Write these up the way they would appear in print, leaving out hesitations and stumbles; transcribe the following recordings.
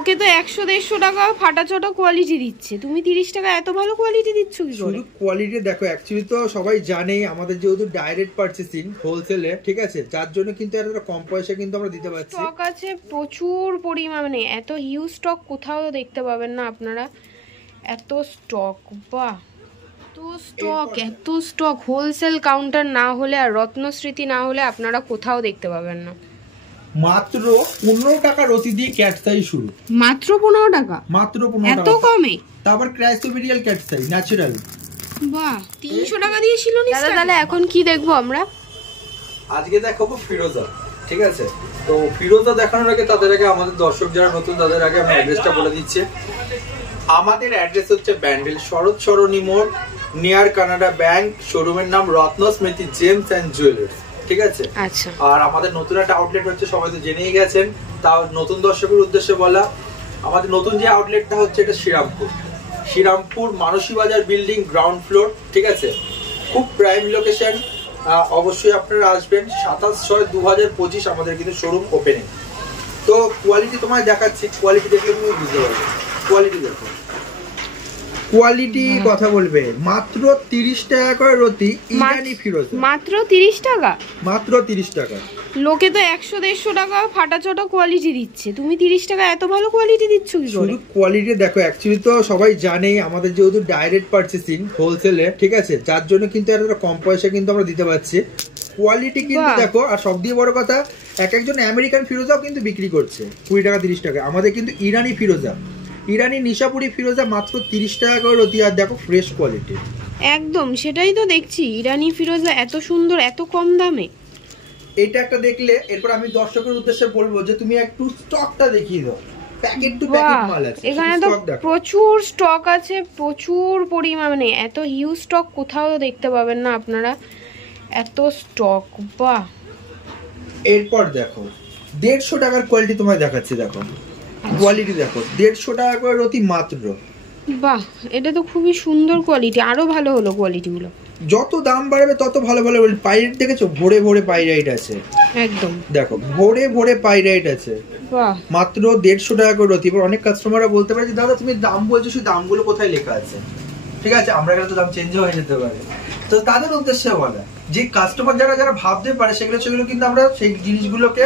ওকে তো 100-150 টাকা ফাটাচটা কোয়ালিটি দিচ্ছে, তুমি 30 টাকা এত ভালো কোয়ালিটি দিচ্ছ কি করে? শুধু কোয়ালিটি দেখো, অ্যাকচুয়ালি তো সবাই জানে আমাদের যেহেতু ডাইরেক্ট পারচেসিং হোলসেলে, ঠিক আছে, যার জন্য কিন্তু একটা কম পয়সা কিন্তু আমরা দিতে পারছি। স্টক আছে প্রচুর পরিমাণে, এত হিউজ স্টক কোথাও দেখতে পাবেন না আপনারা। এত স্টক, বাহ, এত স্টক হোলসেল কাউন্টার না হলে আর রত্নস্মৃতি না হলে আপনারা কোথাও দেখতে পাবেন না। মাত্র 15 টাকা রতি দিয়ে ক্যাট সাইজ শুরু, মাত্র 15 টাকা, মাত্র 15 টাকা, এত কমে। তারপর ক্রাইসোবেরিয়াল ক্যাট সাইজ ন্যাচারাল, বাহ, 300 টাকা দিয়ে ছিল নি দাদা। তাহলে এখন কি দেখবো আমরা? আজকে দেখাবো ফিরোজা, ঠিক আছে। তো ফিরোজা দেখানোর আগে তাদের আগে আমাদের দর্শক যারা নতুন তাদের আগে আমি অ্যাড্রেসটা বলে দিচ্ছি। আমাদের অ্যাড্রেস হচ্ছে ব্যান্ডেল শরৎ সরণী মোড়, নিয়ার কানাডা ব্যাংক। শোরুমের নাম রত্নস্মৃতি জেমস অ্যান্ড জুয়েলার্স, ঠিক আছে। আচ্ছা, আর আমাদের নতুন একটা আউটলেট হচ্ছে, সবাই তো জেনেই গেছেন, তাও নতুন দর্শকের উদ্দেশ্যে বলা, আমাদের নতুন যে আউটলেটটা হচ্ছে এটা শ্রীরামপুর মানসী বাজার বিল্ডিং গ্রাউন্ড ফ্লোর, ঠিক আছে। খুব প্রাইম লোকেশন, অবশ্যই আপনারা আসবেন। 27/6/2025 আমাদের কিন্তু শোরুম ওপেনিং। তো কোয়ালিটি তোমায় দেখাচ্ছি, কোয়ালিটি দেখলে তুমি বুঝতে পারবে। কোয়ালিটি দেখো, কোয়ালিটি কথা বলবে। মাত্র 30 টাকা করে রতি ইরানি ফিরোজা, মাত্র 30 টাকা, মাত্র 30 টাকা। লোকে তো 100-150 টাকা ফাটাচটা কোয়ালিটি দিচ্ছে, তুমি 30 টাকা এত ভালো কোয়ালিটি দিচ্ছ কি করে? শুধু কোয়ালিটি দেখো, অ্যাকচুয়ালি তো সবাই জানেই আমাদের যেহেতু ডাইরেক্ট পারচেসিং হোলসেলে, ঠিক আছে, যার জন্য কিন্তু একটা কম পয়সা কিন্তু আমরা দিতে পারছি। কোয়ালিটি কিন্তু দেখো, আর সব দিয়ে বড় কথা, একজন আমেরিকান ফিরোজাও কিন্তু বিক্রি করছে 20 টাকা 30 টাকা। আমাদের কিন্তু ইরানি ফিরোজা, ইরানি নিশাপুরি ফিরোজা মাত্র 30 টাকা করে রতি। আর দেখো ফ্রেশ কোয়ালিটি, একদম সেটাই তো দেখছি, ইরানি ফিরোজা এত সুন্দর এত কম দামে। এটা একটা দেখলে এরপর আমি দর্শকের উদ্দেশ্যে বলবো যে তুমি একটু স্টকটা দেখিয়ে দাও। প্যাকেট টু প্যাকেট মাল আছে এখানে, তো প্রচুর স্টক আছে প্রচুর পরিমাণে, এত হিউজ স্টক কোথাও দেখতে পাবেন না আপনারা, এত স্টক। বাহ, এরপর দেখো 150 টাকার কোয়ালিটি তোমায় দেখাচ্ছি, দেখো কোয়ালিটি দেখো, 150 টাকা করে রতি মাত্র। বাহ, এটা তো খুবই সুন্দর কোয়ালিটি, আরো ভালো হলো কোয়ালিটি গুলো। যত দাম বাড়বে তত ভালো ভালো পাইরেট দেখেছো, ভরে ভরে পাইরেট আছে, একদম দেখো ভরে ভরে পাইরেট আছে। বাহ, মাত্র 150 টাকা করে রতি। এবার অনেক কাস্টমাররা বলতে পারে যে দাদা তুমি দাম বলছো, সেই দামগুলো কোথায় লেখা আছে? ঠিক আছে, আমরা এখানে তো দাম চেঞ্জ হয়ে যেতে পারে, তো তাদের উদ্দেশ্যে বলা যে কাস্টমার যারা যারা ভাবতে পারে সেগুলো কিন্তু আমরা সেই জিনিসগুলোকে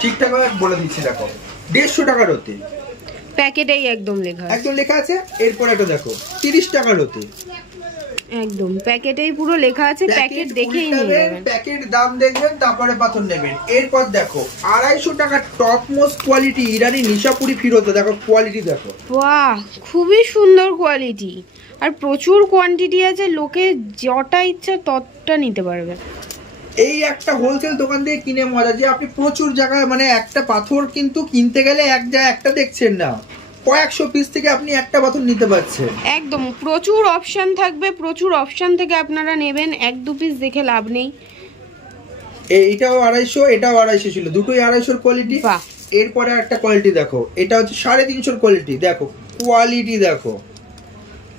ঠিকঠাক ভাবে বলে দিচ্ছি। দেখো 150 টাকা রতি, প্যাকেটেই একদম লেখা আছে। এরপর এটা দেখো 30 টাকা রতি, একদম প্যাকেটেই পুরো লেখা আছে, প্যাকেট দেখেই নেবেন, প্যাকেট দাম দেখবেন তারপরে পাথর নেবেন। এরপর দেখো 250 টাকা টপ মোস্ট কোয়ালিটি ইরানি নিশাপুরি ফিরোজা, দেখো কোয়ালিটি দেখো। বাহ, খুবই সুন্দর কোয়ালিটি, আর প্রচুর কোয়ান্টিটি আছে, লোকে যটা ইচ্ছা ততটা নিতে পারবে। এই একটা হোলসেল দোকান থেকে কিনে মজা যে আপনি প্রচুর জায়গায়, মানে একটা পাথর কিন্তু কিনতে গেলে একটা দেখছেন না, কয়েকশো পিস থেকে আপনি একটা পাথর নিতে পারছেন। একদম প্রচুর অপশন থাকবে, প্রচুর অপশন থেকে আপনারা নেবেন, 1-2 পিস দেখে লাভ নেই। এইটাও 250, এটাও 250 ছিল, দুটোই 250 কোয়ালিটি। এরপরে একটা কোয়ালিটি দেখো, এটা হচ্ছে 350 কোয়ালিটি, দেখো কোয়ালিটি দেখো।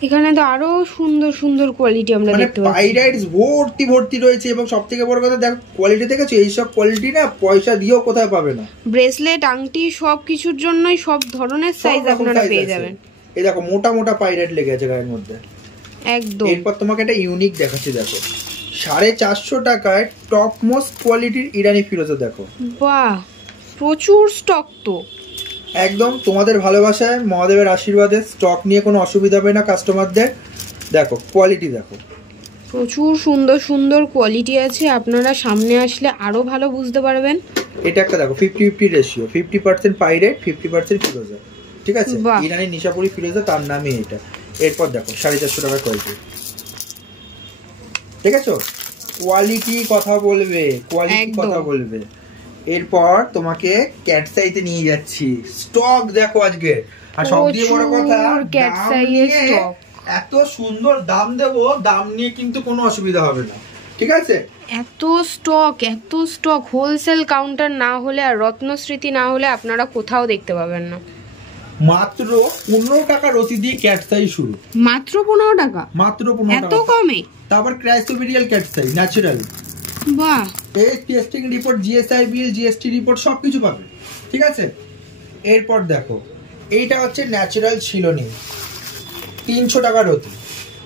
এখানে তো আরো সুন্দর সুন্দর কোয়ালিটি আমরা দেখতে পাচ্ছি, পাইরাইটস ভর্তি ভর্তি রয়েছে। এবং সবথেকে বড় কথা দেখো কোয়ালিটি দেখেছো, এই সব কোয়ালিটি না পয়সা দিয়েও কোথায় পাবে না। ব্রেসলেট, আংটি সব কিছুর জন্যই সব ধরনের সাইজ আপনারা পেয়ে যাবেন। এই দেখো মোটা মোটা পাইরাইট লেগে আছে গায়ের মধ্যে, একদম। এরপর তোমাকে একটা ইউনিক দেখাচ্ছি, দেখো 450 টাকায় টপ মোস্ট কোয়ালিটির ইরানি ফিরোজা, দেখো। বাহ, প্রচুর স্টক তো, একদম তোমাদের ভালোবাসায় মহাদেবের আশীর্বাদে স্টক নিয়ে কোনো অসুবিধা হবে না কাস্টমারদের। দেখো কোয়ালিটি দেখো, প্রচুর সুন্দর সুন্দর কোয়ালিটি আছে, আপনারা সামনে আসলে আরো ভালো বুঝতে পারবেন। এটা একটা দেখো 50-50 রেশিও, 50% পাইরেট 50% ফিরোজা, ঠিক আছে, ইরানি নিশাপুরি ফিরোজা তার নামে এটা। এরপর দেখো 450 টাকার কোয়ালিটি, ঠিক আছে, কোয়ালিটি কথা বলবে, কোয়ালিটি কথা বলবে। এরপর তোমাকে ক্যাট সাইজে নিয়ে যাচ্ছি, স্টক দেখো আজকে। আর সবথেকে বড় কথা, ক্যাট সাইজের স্টক, এত সুন্দর দাম দেবো, দাম নিয়ে কিন্তু কোনো অসুবিধা হবে না, ঠিক আছে। এত স্টক হোলসেল কাউন্টার না হলে আর রত্নস্মৃতি না হলে আপনারা কোথাও দেখতে পাবেন না। মাত্র 15 টাকা রতি দিয়ে ক্যাট সাইজ শুরু, মাত্র 15 টাকা, মাত্র 15 টাকা, এত কমে। তারপর ক্রাইসোবেরিয়াল ক্যাট সাইজ ন্যাচারাল, বাহ, এই টেস্টিং রিপোর্ট, জিএসআই বিল, জিএসটি রিপোর্ট সবকিছু পাবে, ঠিক আছে। এরপর দেখো এইটা হচ্ছে ন্যাচারাল শিলনি, 300 টাকা রতি।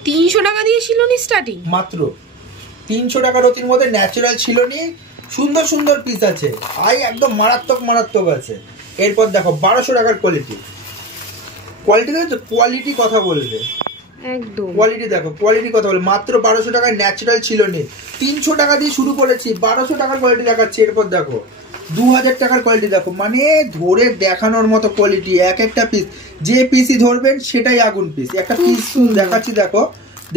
300 টাকা দিয়ে শিলনি স্টার্টিং, মাত্র 300 টাকা রতির মধ্যে ন্যাচারাল শিলনি, সুন্দর সুন্দর পিস আছে, আই একদম মারাত্মক মারাত্মক আছে। এরপর দেখো 1200 টাকার কোয়ালিটি, কোয়ালিটি দেখো, কোয়ালিটি কথা বলবে একদম কোয়ালিটি দেখো, কোয়ালিটি কথা বলবে। মাত্র 1200 টাকায় ন্যাচারাল শিলনি, 300 টাকা দিয়ে শুরু করেছি, 1200 টাকার কোয়ালিটি দেখাচ্ছি। এরপর দেখো 2000 টাকার কোয়ালিটি দেখো, মানে ধরে দেখানোর মতো কোয়ালিটি, এক একটা পিস যে পিসই ধরবেন সেটাই আগুন পিস। একটা পিস দেখাচ্ছি দেখো,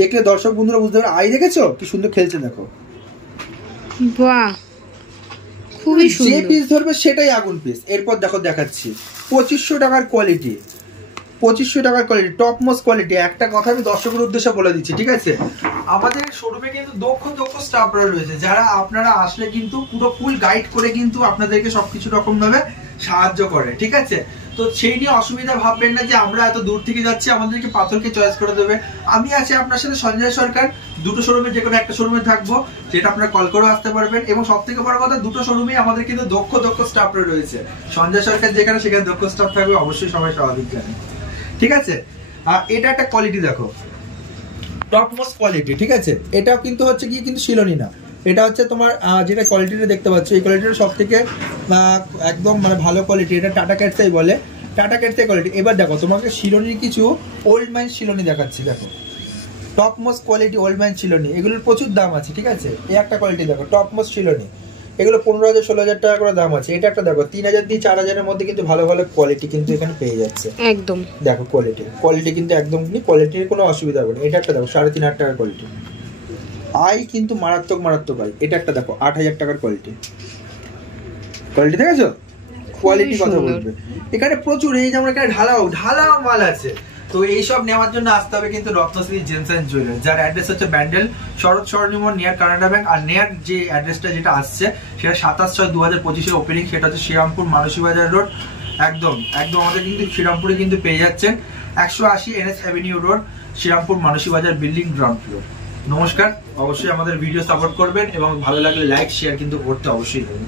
দেখলে দর্শক বন্ধুরা বুঝতে পারবে। আই দেখেছো কি সুন্দর খেলছে দেখো, বাহ খুবই যে সুন্দর, পিস ধরবে সেটাই আগুন পিস। এরপর দেখো দেখাচ্ছি 2500 টাকার কোয়ালিটি, 2500 টাকার কোয়ালিটি, টপ মোস্ট কোয়ালিটি। একটা কথা আমি দর্শকের উদ্দেশ্যে বলে দিচ্ছি, ঠিক আছে? আমাদের শোরুমে কিন্তু দক্ষ স্টাফরা রয়েছে, যারা আপনারা আসলে কিন্তু পুরো ফুল গাইড করে কিন্তু আপনাদেরকে সবকিছু রকম ভাবে সাহায্য করে, ঠিক আছে? তো সেই নিয়ে অসুবিধা ভাববেন না যে আমরা এত দূর থেকে যাচ্ছি আমাদেরকে পাথরকে চয়েস করে দেবে। আমি আছি আপনার সাথে সঞ্জয় সরকার, দুটো শোরুমে যে কোনো একটা শোরুমে থাকবো, যেটা আপনারা কল করেও আসতে পারবেন। এবং সব থেকে বড় কথা, দুটো শোরুমে আমাদের কিন্তু দক্ষ স্টাফরা রয়েছে। সঞ্জয় সরকার যেখানে সেখানে দক্ষ স্টাফ থাকবে, অবশ্যই সবাই স্বাভাবিক জানে, ঠিক আছে? আর এটা একটা কোয়ালিটি দেখো, টপ মোস্ট কোয়ালিটি, ঠিক আছে? এটাও কিন্তু হচ্ছে কি কিন্তু শিলনি না, এটা হচ্ছে তোমার যেটা কোয়ালিটিটা দেখতে পাচ্ছ, এই কোয়ালিটিটা সব থেকে একদম মানে ভালো কোয়ালিটি। এটা টাটা ক্যাটসাই বলে, টাটা ক্যাটসাই কোয়ালিটি। এবার দেখো তোমাকে শিলনির কিছু ওল্ড ম্যান শিলনি দেখাচ্ছি, দেখো টপ মোস্ট কোয়ালিটি ওল্ড ম্যান শিলনি, এগুলোর প্রচুর দাম আছে, ঠিক আছে? এই একটা কোয়ালিটি দেখো, টপ মোস্ট শিলনি, এগুলো 15,000 16,000 টাকা করে দাম আছে। এটা একটা দেখো 3,000 দিয়ে 4,000 এর মধ্যে কিন্তু ভালো ভালো কোয়ালিটি কিন্তু এখানে পেয়ে যাচ্ছে। একদম দেখো কোয়ালিটি কিন্তু একদম কোয়ালিটির কোনো অসুবিধা হবে না। এটা একটা দেখো 3,500 টাকার কোয়ালিটি, আই কিন্তু মারাত্মক আই। এটা একটা দেখো 8,000 টাকার কোয়ালিটি দেখেছো? কোয়ালিটি কথা বলবে। এখানে প্রচুর, এই যেমন এখানে ঢালাও মাল আছে। তো এইসব নেওয়ার জন্য আসতে হবে কিন্তু রত্নশ্রী জেমস এন্ড জুয়েলার্স, যার অ্যাড্রেস হচ্ছে ব্যান্ডেল শরৎ সরণিমোড় নিয়ার কানাডা ব্যাংক। আর নেয়ার যে অ্যাড্রেসটা যেটা আসছে সেটা 27/6/2025 ওপেনিং, সেটা হচ্ছে শ্রীরামপুর মানসী বাজার রোড। একদম আমাদের কিন্তু শ্রীরামপুরে কিন্তু পেয়ে যাচ্ছেন 180 NS অ্যাভিনিউ রোড, শ্রীরামপুর মানসী বাজার বিল্ডিং গ্রাউন্ড ফ্লোর। নমস্কার, অবশ্যই আমাদের ভিডিও সাপোর্ট করবেন এবং ভালো লাগলে লাইক শেয়ার কিন্তু করতে অবশ্যই হবে।